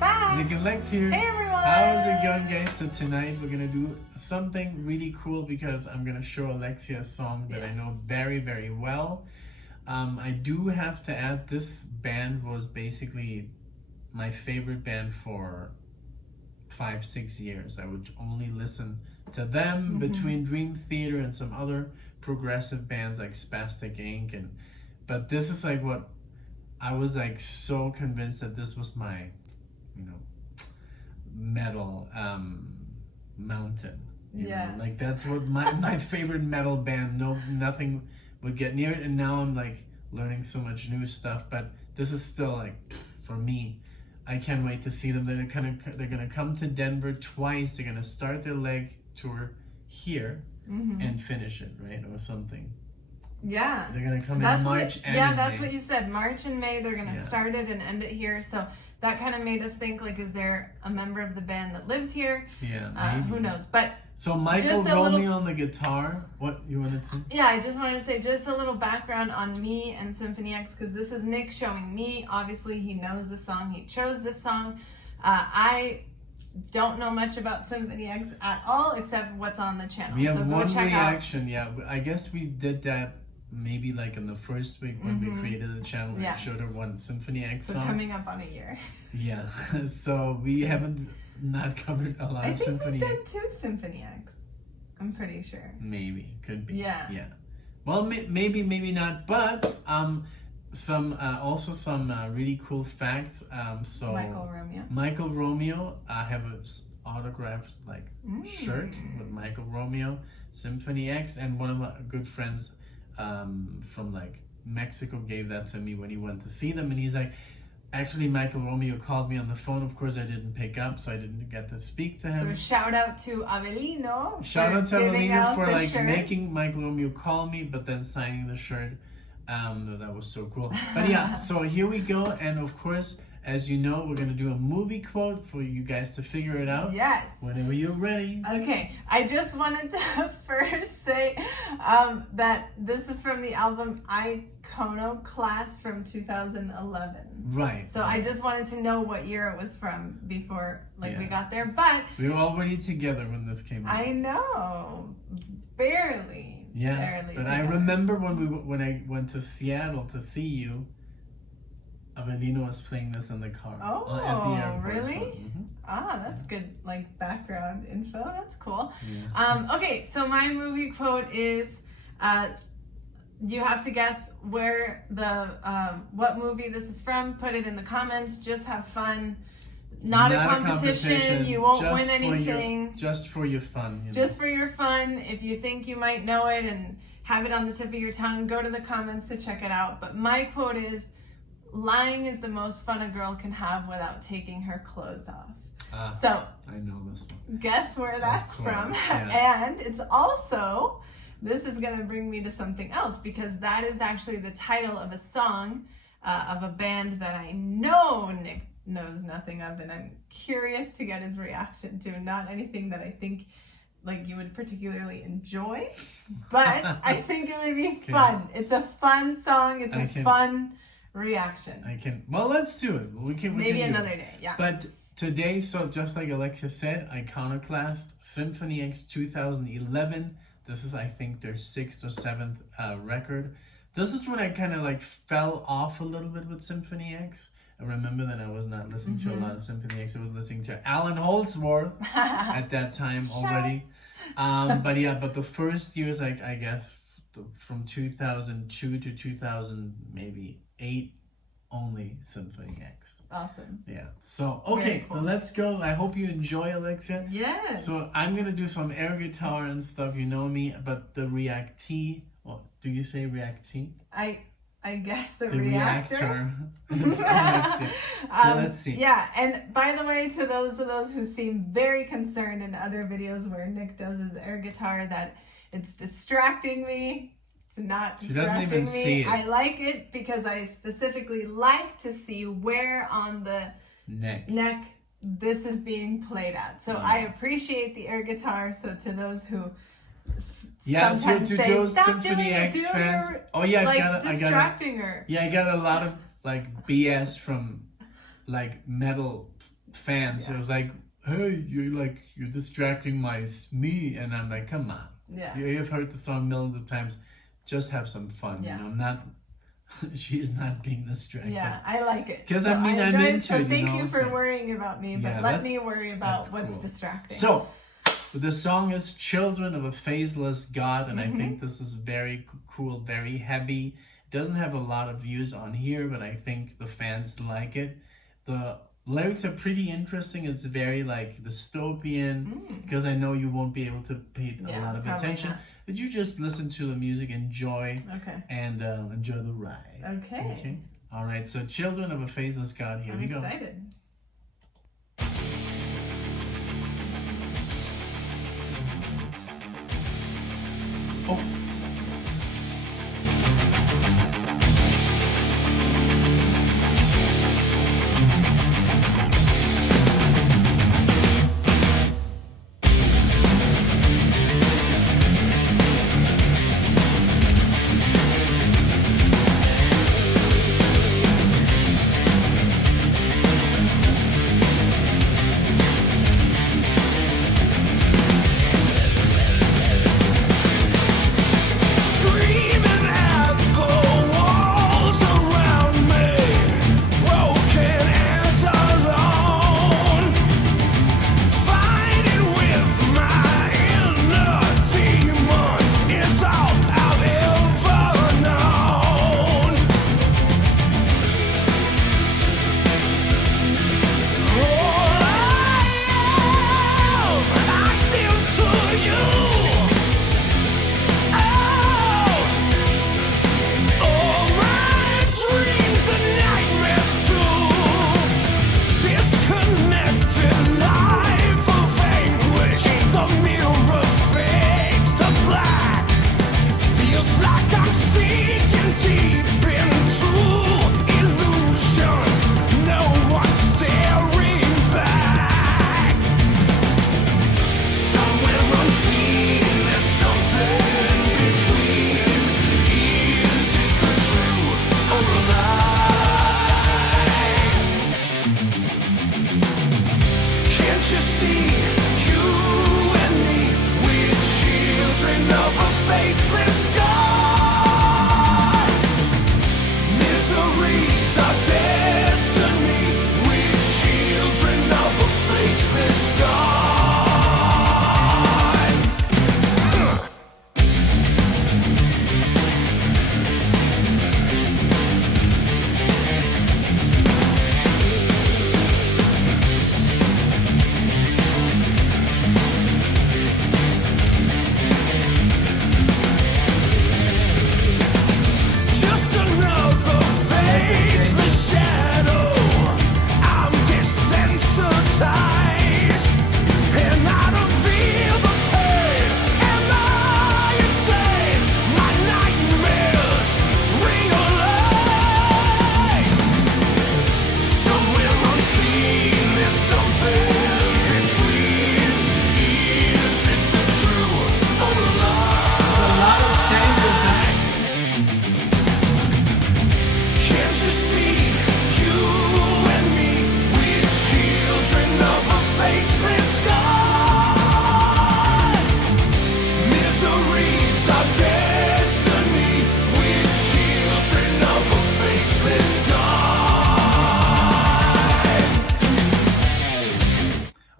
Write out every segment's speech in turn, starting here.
back. Nick and Lex here. Hey everyone. How's it going, guys? So tonight we're gonna do something really cool because I'm gonna show Alexia a song that I know very, very well. I do have to add, this band was basically my favorite band for 5-6 years. I would only listen to them between Dream Theater and some other progressive bands like Spastic Inc. But this is like what I was like so convinced that this was my, metal mountain. You know? Like that's what my favorite metal band. Nothing would get near it, and now I'm like learning so much new stuff. But this is still like, for me, I can't wait to see them. They're gonna come to Denver twice. They're gonna start their leg tour here and finish it, right, or something. Yeah. They're gonna come in March and yeah, that's May. what you said. March and May, they're gonna start it and end it here. So that kind of made us think, like, is there a member of the band that lives here? Yeah, who knows? But so Michael Romeo on the guitar. What you wanted to? Yeah, I just wanted to say just a little background on me and Symphony X, because this is Nick showing me. Obviously, he knows the song. He chose this song. I don't know much about Symphony X at all, except what's on the channel. We have so one reaction. Yeah, I guess we did that maybe like in the first week when we created the channel. I showed her one Symphony X song. So coming up on a year. Yeah, so we haven't not covered a lot of Symphony X. I think we've done 2 Symphony X. I'm pretty sure. Maybe, could be. Yeah. Well, maybe not. But some really cool facts. So Michael Romeo. I have a autographed shirt with Michael Romeo, Symphony X, and one of my good friends from Mexico gave that to me when he went to see them, and he's like, actually Michael Romeo called me on the phone. Of course I didn't pick up, so I didn't get to speak to him. So shout out to Avelino. Shout out to Avelino for making Michael Romeo call me, but then signing the shirt. That was so cool. But yeah, so here we go, and of course, as you know, we're gonna do a movie quote for you guys to figure it out. Yes. Whenever you're ready. Okay, I just wanted to first say that this is from the album Iconoclast from 2011. Right. So I just wanted to know what year it was from before we got there. But we were already together when this came out. I know, barely. Yeah. Barely but together. I remember when I went to Seattle to see you. Avelino was playing this in the car at the airport. Really? So, that's good, background info. That's cool. Yeah. Okay, so my movie quote is, you have to guess where what movie this is from. Put it in the comments. Just have fun. Not a competition. You won't win anything. Just for your fun. Just for your fun. If you think you might know it and have it on the tip of your tongue, go to the comments to check it out. But my quote is, lying is the most fun a girl can have without taking her clothes off. So I know this one. Guess where that's from. Yeah. And it's also, this is going to bring me to something else, because that is actually the title of a song of a band that I know Nick knows nothing of, and I'm curious to get his reaction to. Not anything that I think you would particularly enjoy, but I think it would be fun. It's a fun song. It's a fun reaction. Well, let's do it. We can maybe another day. Yeah. But today, so just like Alexia said, Iconoclast, Symphony X 2011. This is, I think, their 6th or 7th record. This is when I kind of fell off a little bit with Symphony X. I remember that I was not listening to a lot of Symphony X. I was listening to Alan Holdsworth at that time already. But the first years, I guess, from 2002 to 2000, maybe 8, only Symphony X. Awesome. Yeah. So, okay, cool. So let's go. I hope you enjoy, Alexia. Yes. So I'm going to do some air guitar and stuff, you know me, but the reactee, do you say reactee? I guess the reactor. Is Alexia. So let's see. Yeah, and by the way, to those of those who seem very concerned in other videos where Nick does his air guitar that it's distracting me, it's not distracting me. She doesn't even see it. I like it because I specifically like to see where on the neck this is being played at. So I appreciate the air guitar. So to those who to those Symphony X fans. I got distracting her. Yeah, I got a lot of BS from metal fans. It was like, hey, you're distracting me, and I'm like, come on. Yeah. You've heard the song millions of times. Just have some fun. Yeah. You know, not. She's not being distracted. Yeah, I like it. Because So I'm into it. So thank you for so. worrying about me, but let me worry about what's cool. distracting. So, the song is "Children of a Faceless God," and I think this is very cool, very heavy. It doesn't have a lot of views on here, but I think the fans like it. The lyrics are pretty interesting. It's very like dystopian, because I know you won't be able to pay a lot of attention. But you just listen to the music, enjoy, and enjoy the ride. Okay. All right. So, "Children of a Faceless God." Here we go. I'm excited. Oh.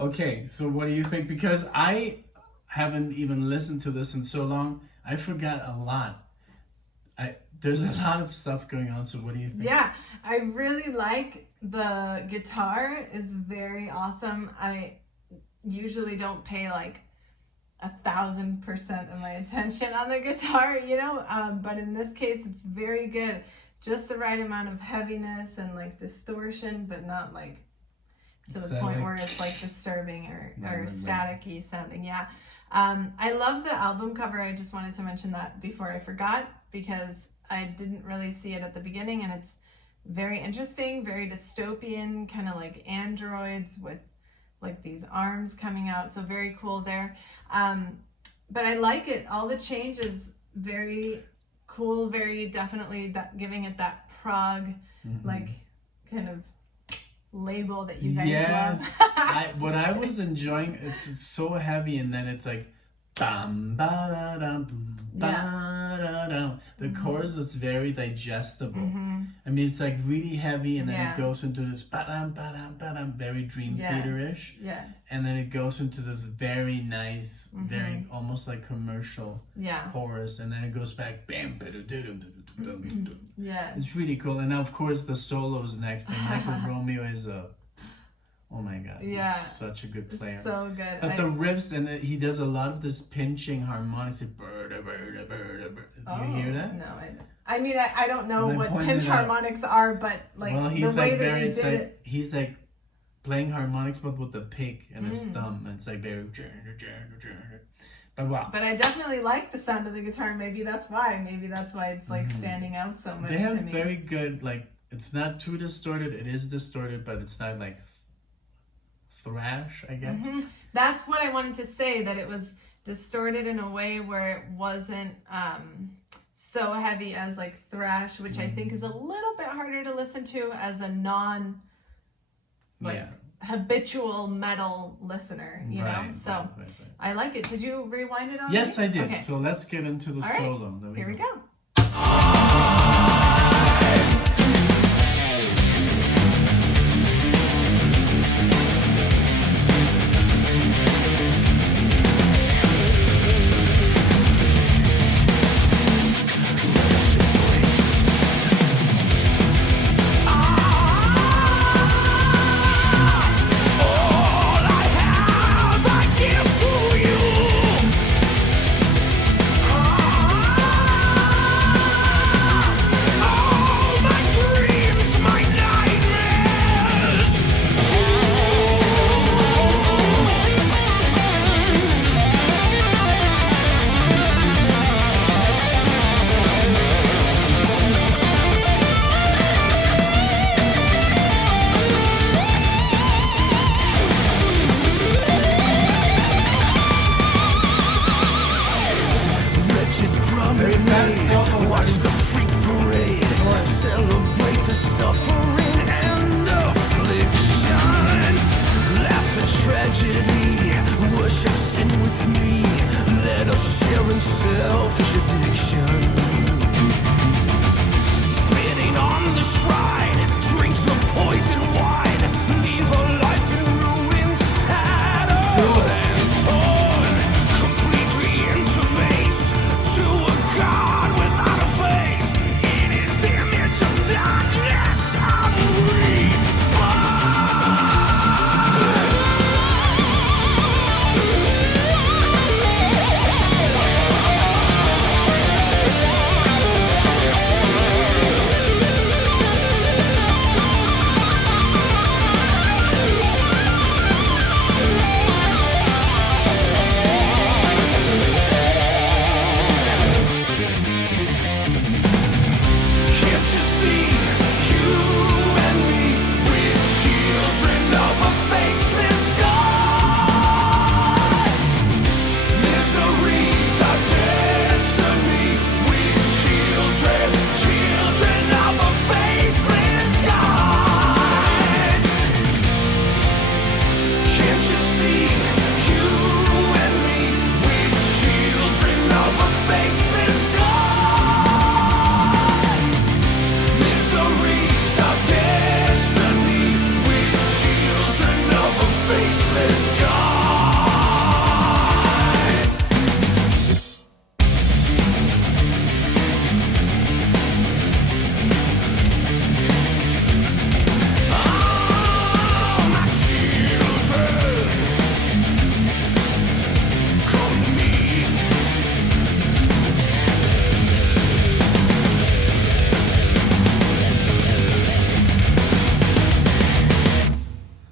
Okay, so what do you think? Because I haven't even listened to this in so long, I forgot a lot. There's a lot of stuff going on, so what do you think? Yeah, I really like the guitar is very awesome. I usually don't pay like 1,000% of my attention on the guitar, you know, but in this case it's very good. Just the right amount of heaviness and like distortion, but not like to the point where it's like disturbing or staticky sounding. Yeah. I love the album cover. I just wanted to mention that before I forgot, because I didn't really see it at the beginning, and it's very interesting, very dystopian, kind of like androids with like these arms coming out. So very cool there. But I like it. All the changes, very cool, very definitely giving it that prog, like kind of label that you guys Yes. love. What I was enjoying, it's so heavy, and then it's like bam ba da dum ba da dum. The chorus is very digestible. I mean, it's like really heavy, and then it goes into this ba dum ba dum ba dum, very Dream Theater-ish. Yes. And then it goes into this very nice, very almost like commercial chorus, and then it goes back bam ba dum dum dum dum. Yeah. It's really cool. And now, of course, the solos next, and Michael Romeo is oh my god, he's such a good player. So good. But the riffs, and he does a lot of this pinching harmonics. Like, burda, burda, burda, burda. You hear that? No, I mean, I don't know what pinch harmonics are, but like the way that you did it. He's like playing harmonics, but with the pick and his thumb, and it's like very. But wow. But I definitely like the sound of the guitar. Maybe that's why. It's like standing out so much. They have to me. very good, like, it's not too distorted. It is distorted, but it's not like thrash, I guess. That's what I wanted to say, that it was distorted in a way where it wasn't so heavy as like thrash, which I think is a little bit harder to listen to as a non habitual metal listener, you know? So right. I like it. Did you rewind it on? Yes, me? I did. Okay. So let's get into the solo. Here we go.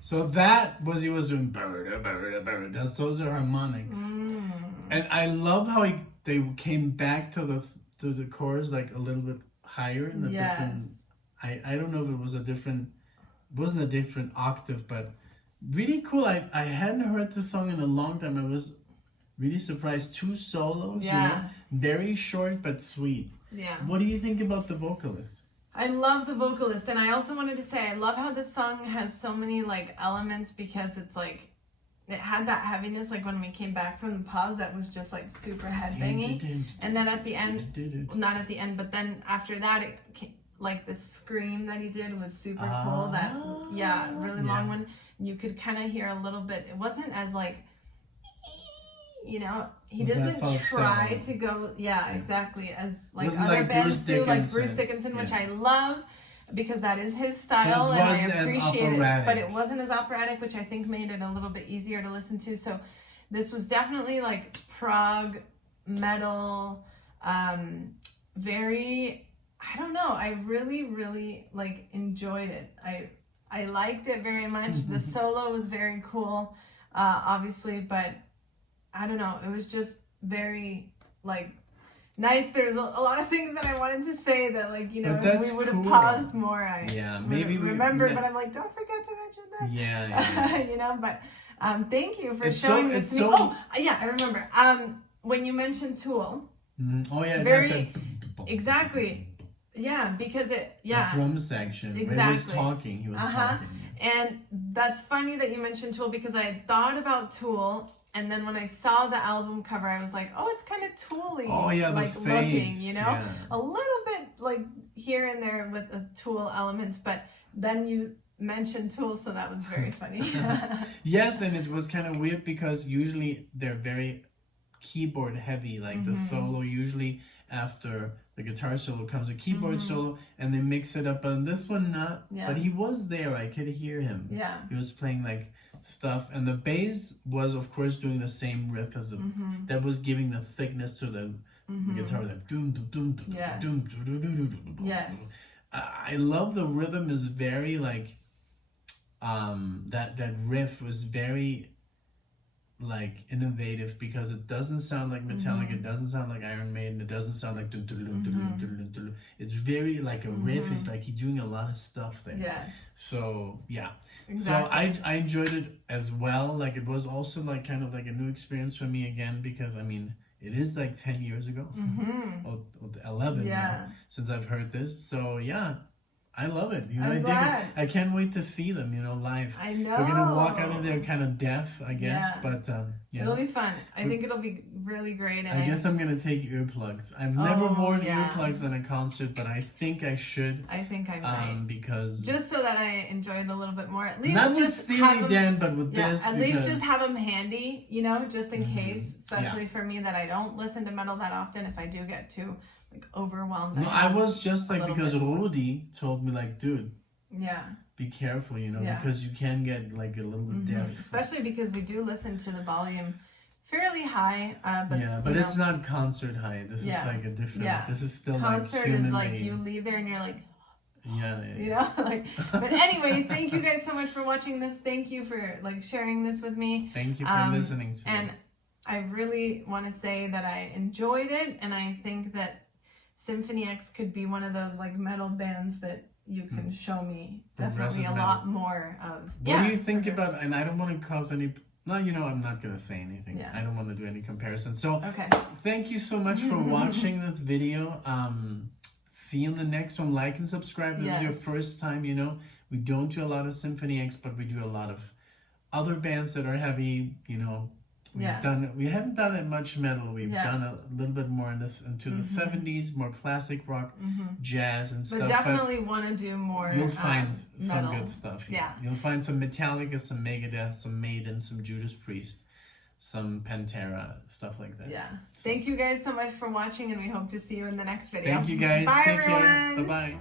So that was, he was doing those are harmonics, and I love how they came back to the chorus like a little bit higher in a different. I don't know if it was wasn't a different octave, but really cool. I hadn't heard this song in a long time. I was really surprised. 2 solos, you know, very short but sweet. Yeah. What do you think about the vocalist? I love the vocalist, and I also wanted to say I love how this song has so many like elements, because it's like it had that heaviness, like when we came back from the pause, that was just like super headbangy, and then at the end, not at the end, but then after that, it came, like the scream that he did was super cool. That really long one. You could kind of hear a little bit. It wasn't as like, you know, he doesn't try to go, exactly, as like other like bands do, like Bruce Dickinson. Dickinson, which I love, because that is his style, and I appreciate it. But it wasn't as operatic, which I think made it a little bit easier to listen to. So this was definitely like prog metal, very, I don't know, I really like enjoyed it. I liked it very much. The solo was very cool, obviously, but I don't know, it was just very like nice. There's a lot of things that I wanted to say that, like, you know, if we would have paused more, I maybe remembered, but I'm like, don't forget to mention that. Yeah. You know, but thank you for showing this to me. Oh, yeah, I remember. When you mentioned Tool. Oh yeah, very exactly. Yeah, because the drum section. Exactly. When he was talking. And that's funny that you mentioned Tool, because I had thought about Tool, and then when I saw the album cover, I was like, oh, it's kind of Tool-y. Oh yeah, like the face. looking, you know, a little bit like here and there with the Tool elements, but then you mentioned Tool, so that was very funny. Yes, and it was kind of weird because usually they're very keyboard heavy, like the solo usually after the guitar solo comes a keyboard solo, and they mix it up. On this one, not. But he was there. I could hear him. Yeah. He was playing like stuff, and the bass was, of course, doing the same riff as the that was giving the thickness to the guitar. That doom doom doom doom doom doom doom doom. Yes. I love the rhythm. Is very like that riff was very like innovative, because it doesn't sound like Metallica, it doesn't sound like Iron Maiden, it doesn't sound like it's very like a riff. It's like he's doing a lot of stuff there. Yes. So yeah, Exactly. so I enjoyed it as well. Like it was also like kind of like a new experience for me again, because I mean it is like 10 years ago or 11 now, since I've heard this. So yeah, I love it. You know, I'm glad. I can't wait to see them, you know, live. I know. We're gonna walk out of there kind of deaf, I guess, but yeah. It'll be fun. I think it'll be really great. And I guess I'm gonna take earplugs. I've never worn earplugs in a concert, but I think I should. I think I might. Because just so that I enjoy it a little bit more. At least not just with Steely Dan, but with this. At least just have them handy, you know, just in case. Especially for me, that I don't listen to metal that often. If I do get too like overwhelmed. No, I was just like, because Rudy told me like, dude. Yeah. Be careful, you know, because you can get like a little bit deaf. Especially because we do listen to the volume fairly high. But it's not concert high. This is like a different. Yeah. This is still concert like human is like made. you leave there and you're like. Yeah. You know, like. But anyway, thank you guys so much for watching this. Thank you for like sharing this with me. Thank you for listening to me. And I really want to say that I enjoyed it, and I think that Symphony X could be one of those like metal bands that you can show me definitely a lot more of. What do you think about, and I don't want to cause any, no, you know, I'm not going to say anything. I don't want to do any comparison. So thank you so much for watching this video. See you in the next one. Like and subscribe. If this is your first time, you know, we don't do a lot of Symphony X, but we do a lot of other bands that are heavy, you know. We haven't done that much metal. We've done a little bit more into the 70s, more classic rock, jazz and stuff. But definitely want to do more. You'll find metal. some good stuff. Yeah. You'll find some Metallica, some Megadeth, some Maiden, some Judas Priest, some Pantera, stuff like that. Yeah. So. Thank you guys so much for watching, and we hope to see you in the next video. Thank you guys. Bye, Take everyone. care. Bye-bye.